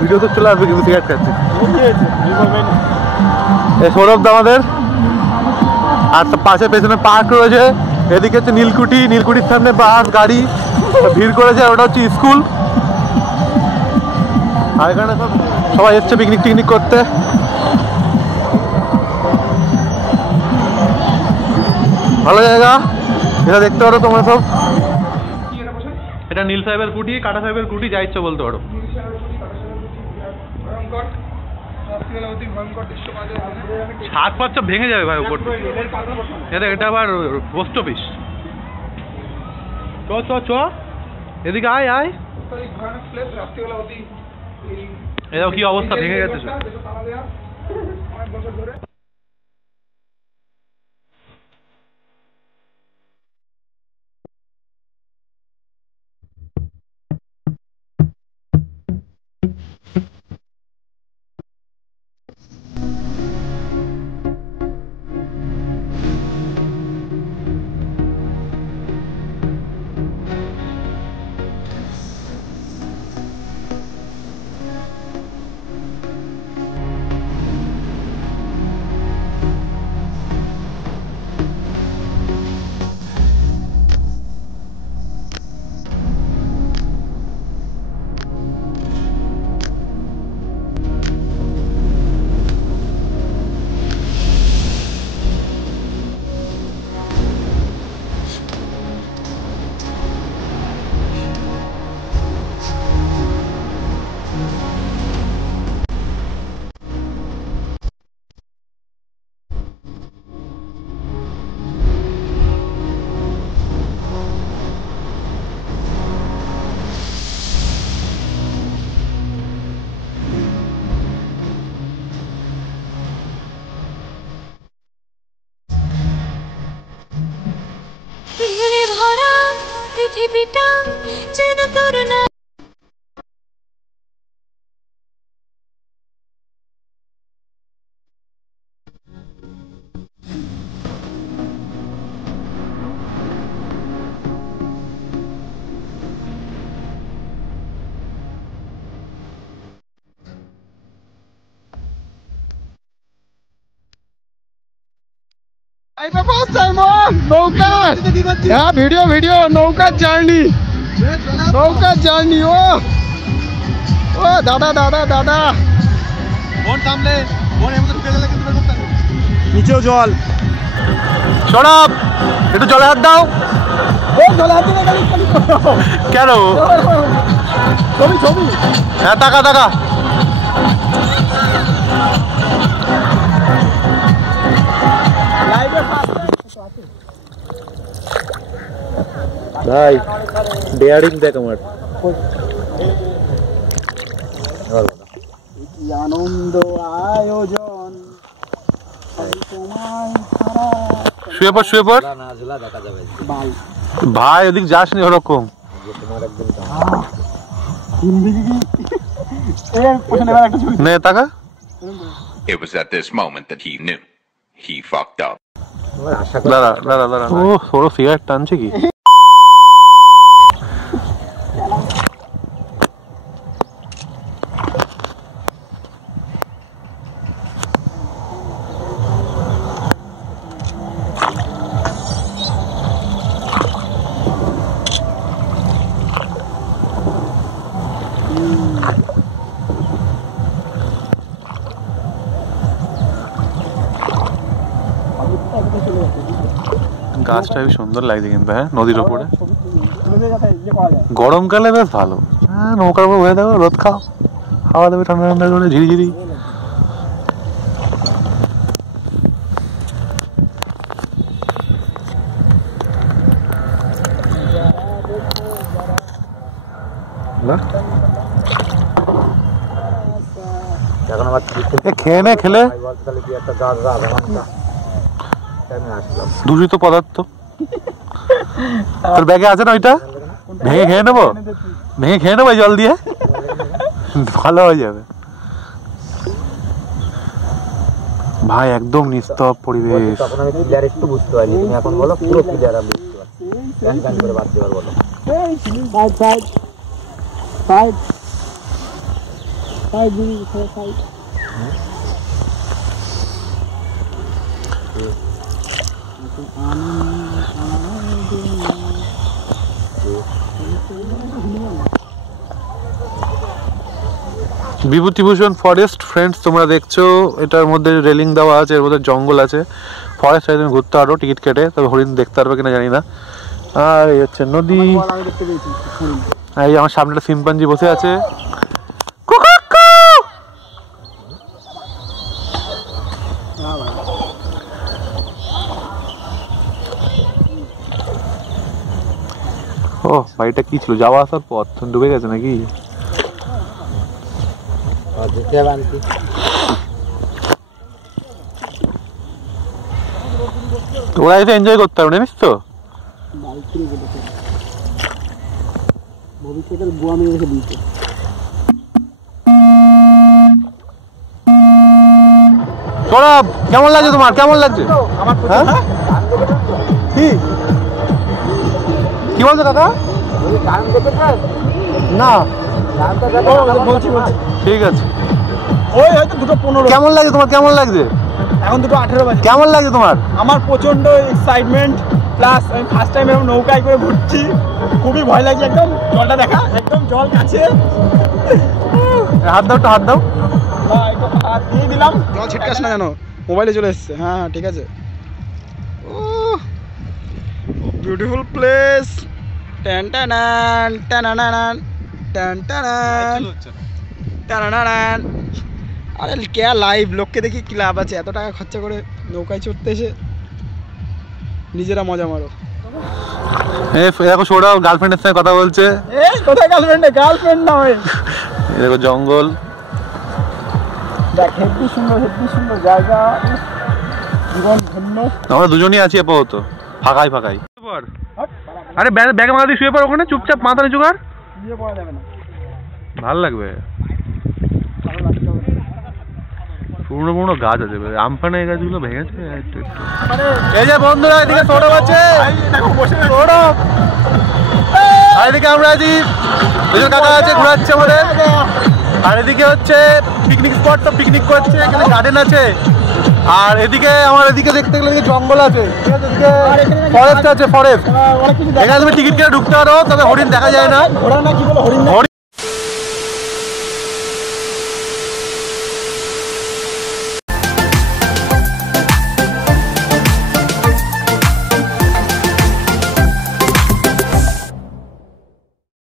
Video তো চলে আসবে কিন্তু সিগারেট খাচ্ছি। এই সৌরভ দা আমাদের, আর পাশে পেছনে পার্ক রয়েছে। এদিকে হচ্ছে নীলকুঠি, নীলকুঠির সামনে বাস গাড়ি ভিড় করেছে, ওটা হচ্ছে স্কুল। আর এখানে সবাই এসছে পিকনিক টিকনিক করতে। ভালো জায়গা, এটা দেখতে পারো তোমরা সব। এটা নীল সাহেবের কুটি, কাটা সাহেবের কুটি, যা ইচ্ছে বলতে পারো। ছাদ ফাদ সব ভেঙে যাবে ভাই উপর। এটা আবার পোস্ট অফিস। চ চ চ এদিকে আয় আয়। এটাও কি অবস্থা, ভেঙে গেছে। পৃথিবীটা যেন তোর না। ভিডিও নৌকার জার্নি, নৌকার জার্নি। ও ও দাদা দাদা দাদা, নিচেও জল। সৌরভ একটু জলে হাত দাও। কেন? হ্যাঁ টাকা টাকা। ভাই ডেয়ারিং দেখ আমার। আনন্দ আয়োজন শুয়ে পড় শুয়ে পড় ভাই, ওদিক যাস নি ওরকম। নে টাকা। It was at this moment that he knew he fucked up. দাঁড়া দাঁড়া দাঁড়া, ও সৌরভ সিগারেট টানছে কি? গাছটা বেশ সুন্দর লাগছে কিন্তু, হ্যাঁ নদীর ওপরে। গরমকালে বেশ ভালো, হ্যাঁ নৌকার উপর বসে থাকো, রোদ খাও, হাওয়া দেবে ঠান্ডা ঠান্ডা করে ঝিরিঝিরি। খেয়ে নে, খেলে দূষিত পদার্থ তোর ব্যাগে আছে না, ওইটা ভেঙে খেয়ে নেবো, ভেঙে খেয়ে নেবো জল দিয়ে, ভালো হয়ে যাবে ভাই। একদম নিস্তব পরিবেশ। তখন আমি ক্লিয়ার একটু বুঝতে পারি, তুমি এখন বলো পুরো ক্লিয়ার আমি বুঝতে পারছি। গান গান করে বাদ দেবার বলো। বিভূতিভূষণ ফরেস্ট ফ্রেন্ডস তোমরা দেখছো, এটার মধ্যে রেলিং দেওয়া আছে, এর মধ্যে জঙ্গল আছে, ফরেস্ট তুমি ঘুরতে পারো টিকিট কেটে, তবে হরিণ দেখতে পারবে কিনা জানি না। আর এই হচ্ছে নদী, এই আমার সামনে একটা শিম্পাঞ্জি বসে আছে। ও বাড়িটা কি ছিল, যাওয়া আসার পথ ডুবে গেছে নাকি? ওরা এসে এনজয় করতে পারবে জানিস তো। ভবিষ্যতের বুয়া মেয়ে রেখে দিয়েছে। সৌরভ কেমন লাগছে তোমার, কেমন লাগছে? কি বলছো দাদা? না ঠিক আছে। ওই হয়তো 2:15। কেমন লাগছে তোমার, কেমন লাগছে? এখন 2:18 বাজে। কেমন লাগছে তোমার? আমার প্রচন্ড এক্সাইটমেন্ট, প্লাস আমি ফার্স্ট টাইম এরকম নৌকায় করে ঘুরছি, খুবই ভয় লাগছে। একদম জলটা দেখা, একদম জল কাছে। হাত দাও, একটু হাত দাও। একদম হাত দিয়ে দিলাম, জল ছিটকাস না জানো, মোবাইলে চলে এসছে। হ্যাঁ হ্যাঁ ঠিক আছে। ও বিউটিফুল প্লেস। টান টানান টানানান টান টানান টানানান। আরে কে লাইভ, লোককে দেখি কি লাভ আছে, এত টাকা খরচা করে নৌকায় চড়তে এসে নিজেরা মজা মারো। দেখো সৌরভ গার্লফ্রেন্ডের সঙ্গে কথা বলছে। এই কোথায় গার্লফ্রেন্ড? গার্লফ্রেন্ড না ওই। দেখো জঙ্গল, দেখ হেব্বি সুন্দর জায়গা, জীবন ধন্য। আমরা দুজনই আছি আপাতত, ফাঁকাই ফাঁকাই। আরে ব্যাগে মাথা দিয়ে শুয়ে পড় ওখানে, চুপচাপ মাথা নিচু কর। শুয়ে পড়া যাবে না, ভালো লাগবে। পুরনো গাছ আছে, আমফানে এই গাছগুলো ভেঙেছে একটু একটু। এই যে বন্ধুরা এদিকে সৌরভ আছে, সৌরভ। আর এদিকে আমরা আছি, দুজন কাকা আছে ঘোরাচ্ছে আমাদের। আর এদিকে হচ্ছে পিকনিক স্পট, তো পিকনিক করছে, এখানে গার্ডেন আছে। আর এদিকে আমার এদিকে দেখতে গেলে জঙ্গল আছে, ঠিক আছে, এদিকে ফরেস্ট আছে, ফরেস্ট। এখানে তুমি টিকিট কেটে ঢুকতে পারো, তবে হরিণ দেখা যায় না। ঘোড়া না কি বলে হরিণ।